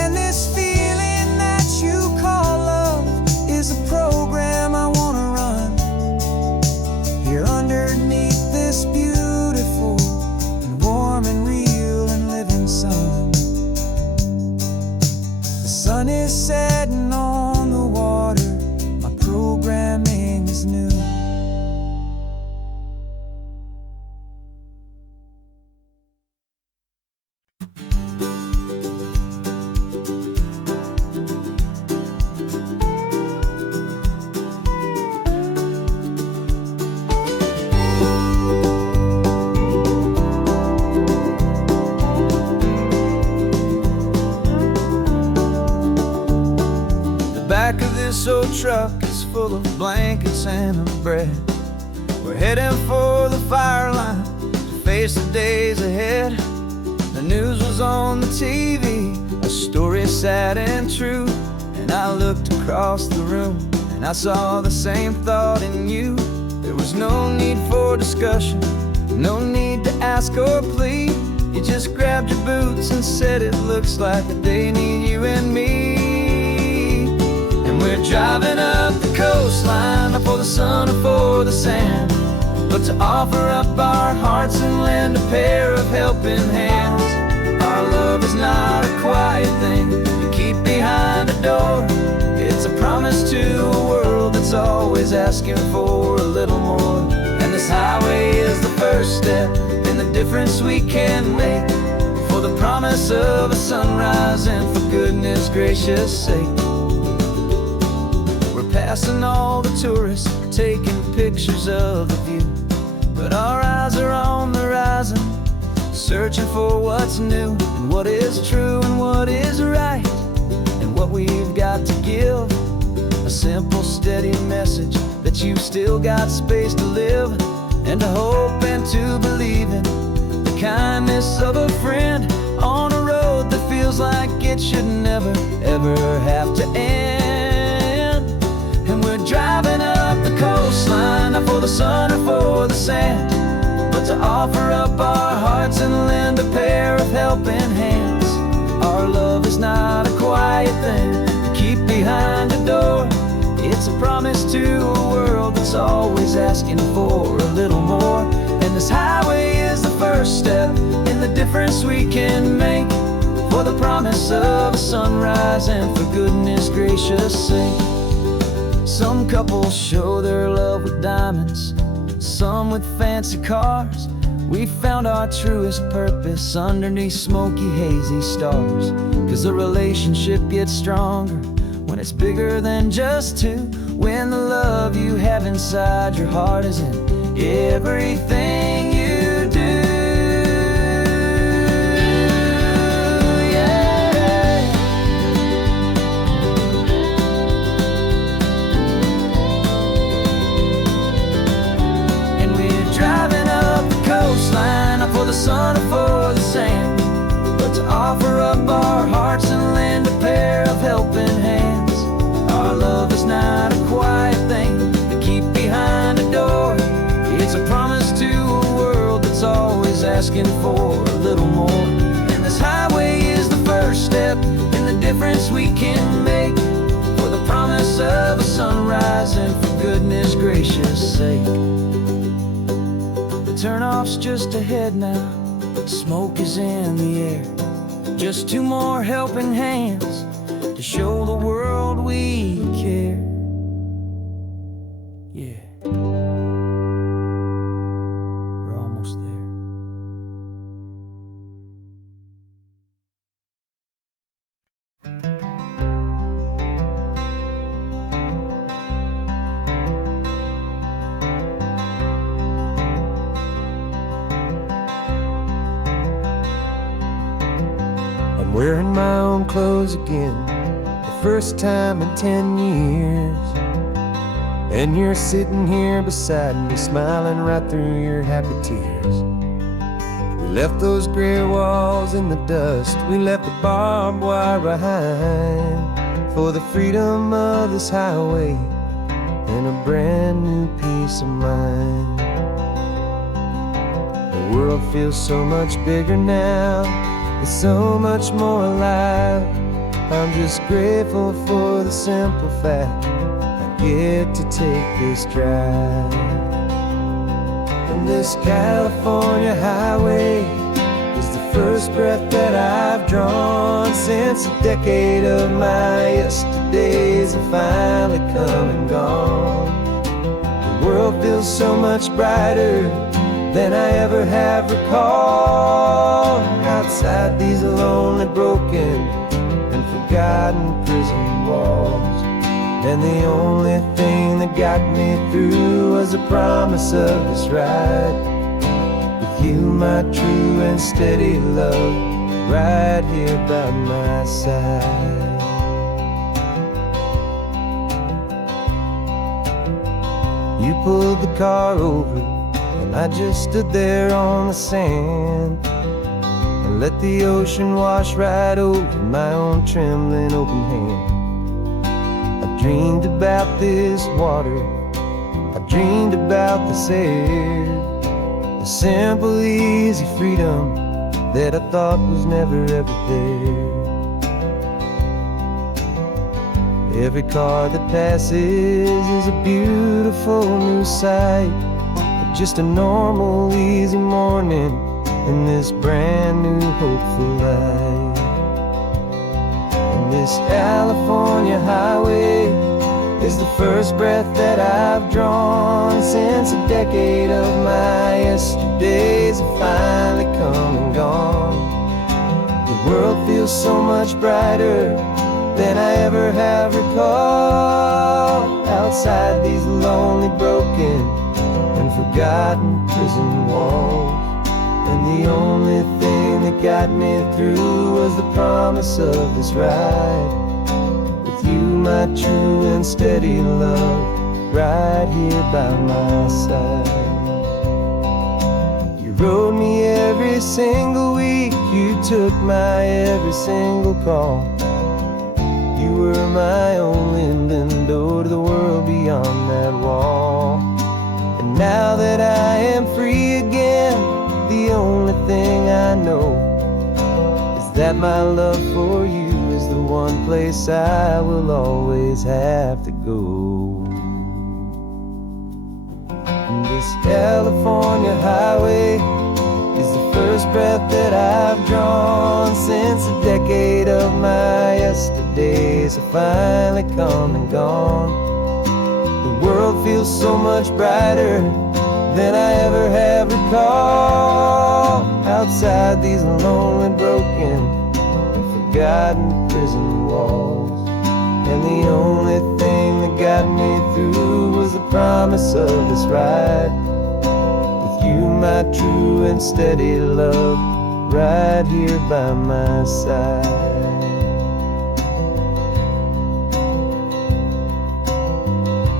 And this feeling that you call love is a program I want to run here underneath this beautiful and warm and real and living sun. The sun is setting on the water, my programming is new. Back of this old truck is full of blankets and of bread. We're heading for the fire line to face the days ahead. The news was on the TV, a story sad and true, and I looked across the room and I saw the same thought in you. There was no need for discussion, no need to ask or plead. You just grabbed your boots and said it looks like the day need you and me. We're driving up the coastline, not for the sun or for the sand, but to offer up our hearts and lend a pair of helping hands. Our love is not a quiet thing you keep behind a door. It's a promise to a world that's always asking for a little more. And this highway is the first step in the difference we can make, for the promise of a sunrise and for goodness gracious sake. Passing all the tourists, taking pictures of the view, but our eyes are on the horizon, searching for what's new and what is true and what is right, and what we've got to give. A simple, steady message that you've still got space to live, and to hope and to believe in the kindness of a friend on a road that feels like it should never, ever have to end. And we're driving up the coastline, not for the sun or for the sand, but to offer up our hearts and lend a pair of helping hands. Our love is not a quiet thing to keep behind a door. It's a promise to a world that's always asking for a little more. And this highway is the first step in the difference we can make, for the promise of a sunrise and for goodness gracious sake. Some couples show their love with diamonds, some with fancy cars. We found our truest purpose underneath smoky, hazy stars. 'Cause a relationship gets stronger when it's bigger than just two. When the love you have inside your heart is in everything you do. Not for the sun or for the sand, but to offer up our hearts and lend a pair of helping hands. Our love is not a quiet thing to keep behind a door. It's a promise to a world that's always asking for a little more. And this highway is the first step in the difference we can make, for the promise of a sunrise and for goodness gracious sake. Turnoff's just ahead now, smoke is in the air. Just two more helping hands to show the world we care. Yeah, we're almost there. Wearing my own clothes again, the first time in 10 years. And you're sitting here beside me, smiling right through your happy tears. We left those gray walls in the dust, we left the barbed wire behind, for the freedom of this highway and a brand new peace of mind. The world feels so much bigger now, it's so much more alive. I'm just grateful for the simple fact I get to take this drive. And this California highway is the first breath that I've drawn since a decade of my yesterdays have finally come and gone. The world feels so much brighter than I ever have recalled. Outside these lonely, broken, and forgotten prison walls. And the only thing that got me through was the promise of this ride with you, my true and steady love, right here by my side. You pulled the car over and I just stood there on the sand and let the ocean wash right over my own trembling open hand. I dreamed about this water, I dreamed about this air, the simple easy freedom that I thought was never ever there. Every car that passes is a beautiful new sight, just a normal, easy morning in this brand new, hopeful life. And this California highway is the first breath that I've drawn since a decade of my yesterdays have finally come and gone. The world feels so much brighter than I ever have recalled. Outside these lonely, broken, and forgotten prison walls. And the only thing that got me through was the promise of this ride with you, my true and steady love, right here by my side. You rode me every single week, you took my every single call. You were my only window to the world beyond that wall. And now that I am free again, the only thing I know is that my love for you is the one place I will always have to go. And this California highway is the first breath that I've drawn since a decade of my yesterdays have finally come and gone. The world feels so much brighter than I ever have recalled. Outside these lonely, broken, forgotten prison walls. And the only thing that got me through was the promise of this ride. With you, my true and steady love, right here by my side.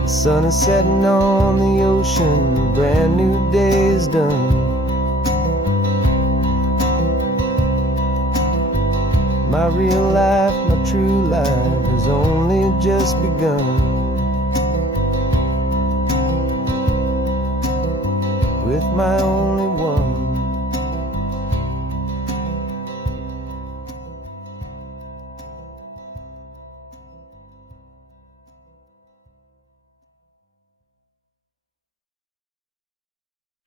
The sun is setting on the ocean, a brand new day is done. My real life, my true life has only just begun. With my only